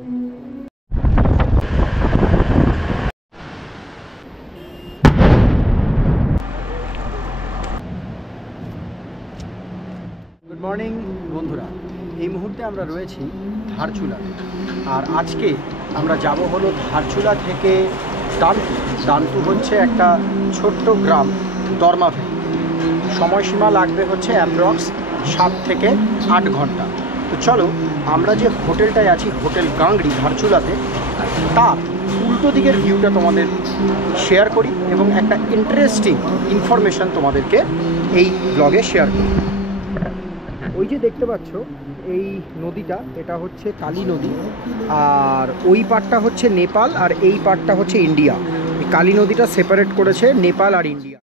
Good morning বন্ধুরা, এই মুহূর্তে আমরা রয়েছি ধারচুলা। আর আজকে আমরা যাব হলো ধারচুলা থেকে দান্তু। দান্তু হচ্ছে একটা ছোট্ট গ্রাম দরমাভে। সময়সীমা লাগবে হচ্ছে অ্যাপ্রক্স 7 থেকে 8 ঘন্টা। তো চলো আমরা যে হোটেলটায় আছি, হোটেল গাংড়ি ধারচুলাতে, তার উল্টো দিকের ভিউটা তোমাদের শেয়ার করি এবং একটা ইন্টারেস্টিং ইনফরমেশান তোমাদেরকে এই ব্লগে শেয়ার করি। ওই যে দেখতে পাচ্ছ এই নদীটা, এটা হচ্ছে কালী নদী। আর ওই পাড়টা হচ্ছে নেপাল আর এই পাড়টা হচ্ছে ইন্ডিয়া। এই কালী নদীটা সেপারেট করেছে নেপাল আর ইন্ডিয়া।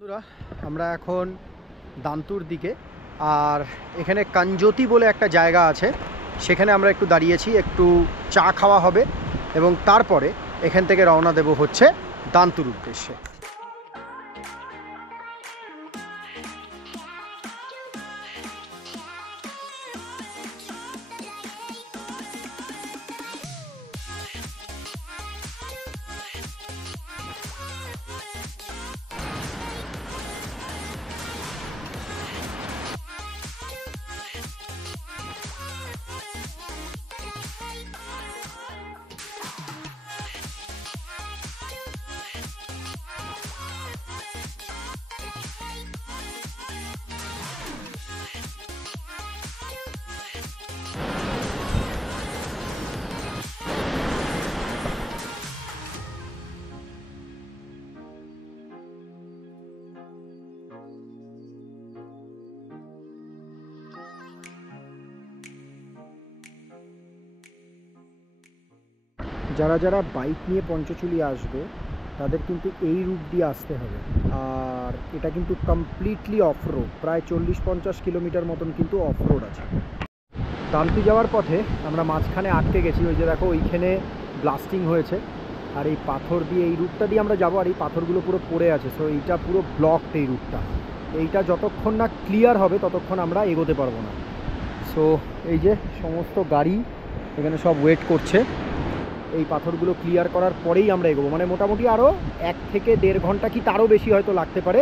বন্ধুরা, আমরা এখন দান্তুর দিকে, আর এখানে কাঞ্জতি বলে একটা জায়গা আছে, সেখানে আমরা একটু দাঁড়িয়েছি, একটু চা খাওয়া হবে এবং তারপরে এখান থেকে রওনা দেব হচ্ছে দান্তুর উদ্দেশ্যে। যারা যারা বাইক নিয়ে পঞ্চচুলি আসবে তাদের কিন্তু এই রুট দিয়ে আসতে হবে। আর এটা কিন্তু কমপ্লিটলি অফ রোড, প্রায় 40-50 কিলোমিটার মতন কিন্তু অফ রোড আছে। দান্তু যাওয়ার পথে আমরা মাঝখানে আটকে গেছি, ওই যে দেখো ওইখানে ব্লাস্টিং হয়েছে। আর এই পাথর দিয়ে, এই রুটটা দিয়ে আমরা যাবো, আর এই পাথরগুলো পুরো পড়ে আছে। সো এইটা পুরো ব্লকড এই রুটটা। এইটা যতক্ষণ না ক্লিয়ার হবে ততক্ষণ আমরা এগোতে পারবো না। সো এই যে সমস্ত গাড়ি এখানে সব ওয়েট করছে, এই পাথরগুলো ক্লিয়ার করার পরেই আমরা এগোবো। মানে মোটামুটি আরও 1 থেকে 1.5 ঘন্টা কি তারও বেশি হয়তো লাগতে পারে।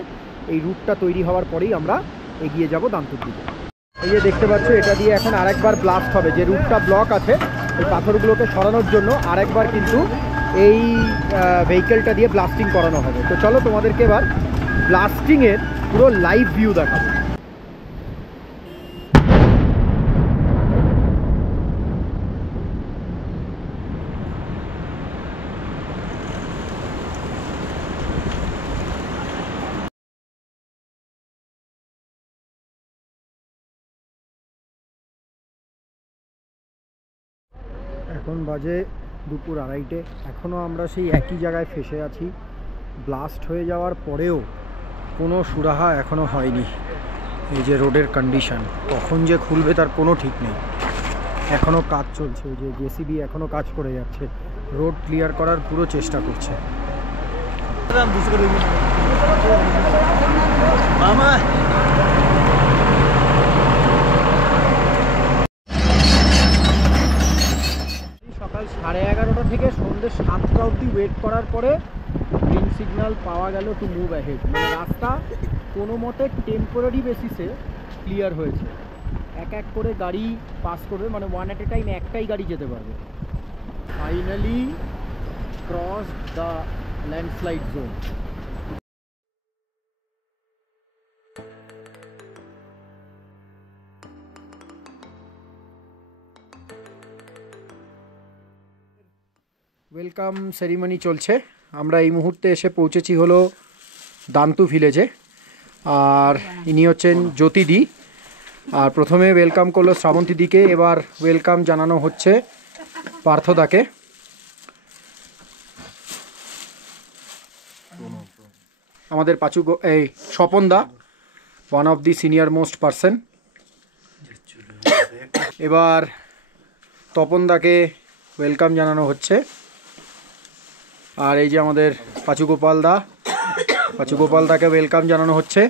এই রুটটা তৈরি হওয়ার পরেই আমরা এগিয়ে যাব দান্তুর দিকে। এই যে দেখতে পাচ্ছ, এটা দিয়ে এখন আরেকবার ব্লাস্ট হবে। যে রুটটা ব্লক আছে এই পাথরগুলোকে সরানোর জন্য আরেকবার কিন্তু এই ভেহিকেলটা দিয়ে ব্লাস্টিং করানো হবে। তো চলো তোমাদেরকে এবার ব্লাস্টিংয়ের পুরো লাইভ ভিউ দেখাবো। এখন বাজে দুপুর 2:30। এখনও আমরা সেই একই জায়গায় ফেসে আছি। ব্লাস্ট হয়ে যাওয়ার পরেও কোনো সুরাহা এখনও হয়নি। এই যে রোডের কন্ডিশন, কখন যে খুলবে তার কোনো ঠিক নেই। এখনও কাজ চলছে, এই যে জেসিবি এখনও কাজ করে যাচ্ছে, রোড ক্লিয়ার করার পুরো চেষ্টা করছে। সকাল 11:30 থেকে সন্ধ্যে 7টা অবধি ওয়েট করার পরে গ্রিন সিগন্যাল পাওয়া গেল টু মুভ অ্যাহেড। মানে রাস্তা কোনো মতে টেম্পোরারি বেসিসে ক্লিয়ার হয়েছে, এক এক করে গাড়ি পাস করবে, মানে ওয়ান অ্যাট এ টাইম একটাই গাড়ি যেতে পারবে। Finally cross the landslide zone. Welcome ceremony চলছে। আমরা এই মুহূর্তে এসে পৌঁছেছি হলো দান্তু ভিলেজে, আর ইনি হচ্ছেন জ্যোতিদি। আর প্রথমে ওয়েলকাম করলো শ্রাবন্তীদিকে, এবার ওয়েলকাম জানানো হচ্ছে পার্থদাকে। আমাদের এই স্বপনদা, one of the senior most person. এবার তপনদাকে ওয়েলকাম জানানো হচ্ছে। আর এই যে আমাদের পাচুগোপালদাকে ওয়েলকাম জানানো হচ্ছে।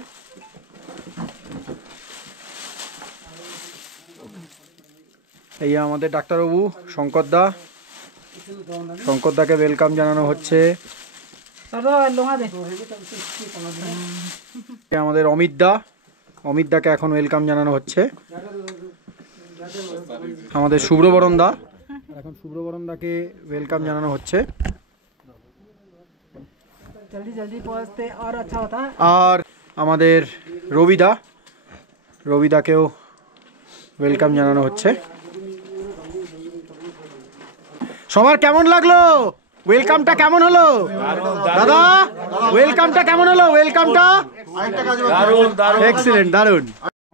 এই আমাদের ডাক্তারবাবু শঙ্করদাকে ওয়েলকাম জানানো হচ্ছে। আমাদের অমিতদাকে এখন ওয়েলকাম জানানো হচ্ছে। আমাদের শুভ্রবরণদা, এখন শুভ্রবরণদাকে ওয়েলকাম জানানো হচ্ছে। আর আমাদের রবিদাকেও ওয়েলকাম জানানো হচ্ছে। সবার কেমন লাগলো? ওয়েলকামটা কেমন হলো দাদা? ওয়েলকামটা কেমন হলো? ওয়েলকামটা এক্সিলেন্ট, দারুণ।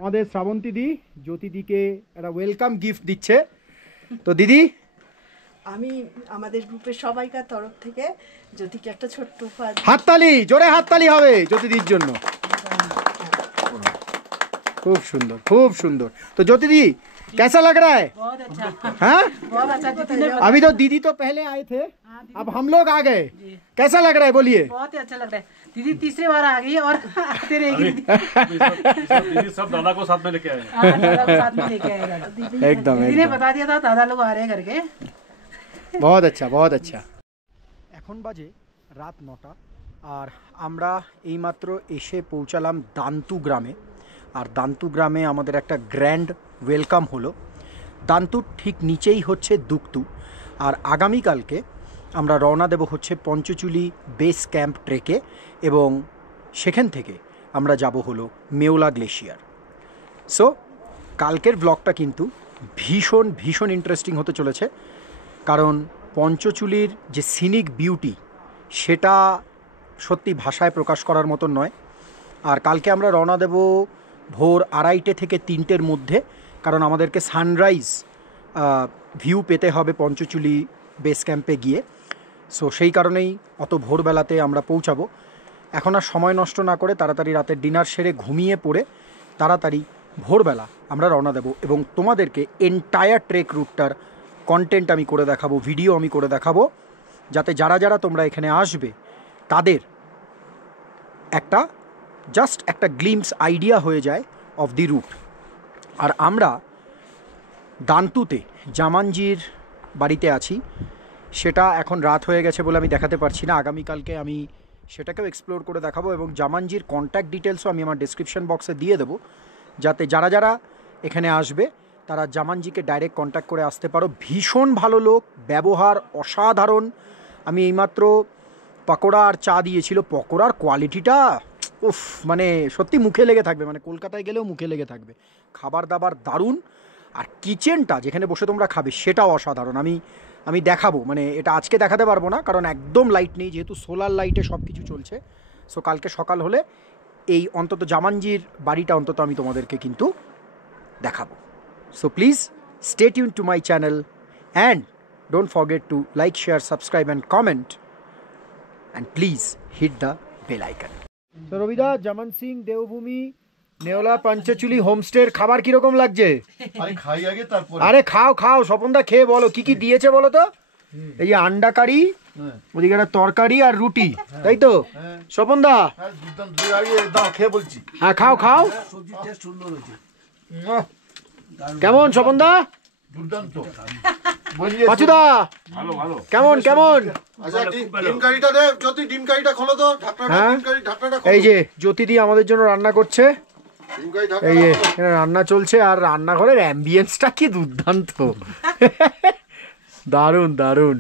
আমাদের শ্রাবন্তীদি জ্যোতিদিকে একটা ওয়েলকাম গিফট দিচ্ছে। তো দিদি, আমি আমাদের গ্রুপের সবাইকার তরফ থেকে জ্যোতিকে একটা ছোট্ট উপহার। হাততালি, জোরে হাততালি হবে জ্যোতিদির জন্য। खूब सुंदर, खूब सुंदर। तो ज्योति दी कैसा लग रहा है? बहुत अच्छा। हाँ, बहुत अच्छा। अभी तो दीदी तो पहले आए थे, अब हम लोग आ गए। कैसा लग रहा है बोलिए? बहुत ही अच्छा लग रहा है। दीदी तीसरी बार आ गई और आते रहेगी। दीदी सब दादा को साथ में लेके आए। दादा को साथ में लेके आएगा। एकदम दीदी ने बता दिया था दादा लोग आ रहे हैं करके। बहुत अच्छा, बहुत अच्छा। এখন বাজে রাত 9টা, আর আমরা এইমাত্র এসে পৌঁছালাম দান্তু গ্রামে। আর দান্তু গ্রামে আমাদের একটা গ্র্যান্ড ওয়েলকাম হলো। দান্তুর ঠিক নিচেই হচ্ছে দুক্তু। আর আগামীকালকে আমরা রওনা দেব হচ্ছে পঞ্চচুলি বেস ক্যাম্প ট্রেকে, এবং সেখান থেকে আমরা যাব হলো মেওলা গ্লেশিয়ার। সো কালকের ব্লগটা কিন্তু ভীষণ ভীষণ ইন্টারেস্টিং হতে চলেছে, কারণ পঞ্চচুলির যে সিনিক বিউটি সেটা সত্যি ভাষায় প্রকাশ করার মতন নয়। আর কালকে আমরা রওনা দেব ভোর 2:30 থেকে 3টের মধ্যে, কারণ আমাদেরকে সানরাইজ ভিউ পেতে হবে পঞ্চচুলি বেস ক্যাম্পে গিয়ে। সো সেই কারণেই অত ভোরবেলাতে আমরা পৌঁছাবো। এখন আর সময় নষ্ট না করে তাড়াতাড়ি রাতের ডিনার সেরে ঘুমিয়ে পড়ে তাড়াতাড়ি ভোরবেলা আমরা রওনা দেব, এবং তোমাদেরকে এন্টায়ার ট্রেক রুটটার কন্টেন্ট আমি করে দেখাবো, ভিডিও আমি করে দেখাবো, যাতে যারা যারা তোমরা এখানে আসবে তাদের একটা গ্লিমস আইডিয়া হয়ে যায় অফ দি রুট। আর আমরা দান্তুতে জামানজির বাড়িতে আছি, সেটা এখন রাত হয়ে গেছে বলে আমি দেখাতে পারছি না। আগামীকালকে আমি সেটাকেও এক্সপ্লোর করে দেখাবো, এবং জামানজির কন্ট্যাক্ট ডিটেলসও আমি আমার ডিসক্রিপশন বক্সে দিয়ে দেবো, যাতে যারা যারা এখানে আসবে তারা জামানজিকে ডাইরেক্ট কন্ট্যাক্ট করে আসতে পারো। ভীষণ ভালো লোক, ব্যবহার অসাধারণ। আমি এইমাত্র পকোড়া আর চা দিয়েছিল, পকোড়ার কোয়ালিটিটা উফ, মানে সত্যি মুখে লেগে থাকবে, মানে কলকাতায় গেলেও মুখে লেগে থাকবে। খাবার দাবার দারুণ, আর কিচেনটা যেখানে বসে তোমরা খাবে সেটাও অসাধারণ। আমি দেখাবো, মানে এটা আজকে দেখাতে পারবো না কারণ একদম লাইট নেই, যেহেতু সোলার লাইটে সব কিছু চলছে। সো কালকে সকাল হলে এই অন্তত জামানজির বাড়িটা অন্তত আমি তোমাদেরকে কিন্তু দেখাবো। So please stay tune to my channel, and don't forget to like, share, subscribe and comment, and please hit the bell icon. তো রবিদা, জামান সিং দেওভূমি নেওলা পঞ্চচুলি হোমস্টের খাবার কিরকম লাগছে? আরে খাই আগে তারপর। আরে খাও খাও, স্বপনদা খেয়ে বলো কি কি দিয়েছে বলো তো। এই যে আন্ডা কারি, ওদিকে একটা তরকারি আর রুটি, তাই তো স্বপনদা? হ্যাঁ দুর্দান্ত, আগে দাও খেয়ে বলছি। হ্যাঁ খাও খাও। সবজির টেস্ট সুন্দর হয়েছে। কেমন স্বপনদা? দুর্দান্ত। পাচুদা ভালো ভালো কেমন কেমন? আচ্ছা ডিম কারিটা দে, যদি ডিম কারিটা খোলো তো, ঢাকনাটা, হ্যাঁ? ডিম কারি ঢাকনাটা খোলো। এই যে জ্যোতিদি আমাদের জন্য রান্না করছে, ডিম কারি এই যে ঢাকনাটা খোলো। এখানে রান্না চলছে, আর রান্নাঘরের অ্যাম্বিয়েন্সটা কি দুর্দান্ত। দারুণ দারুণ।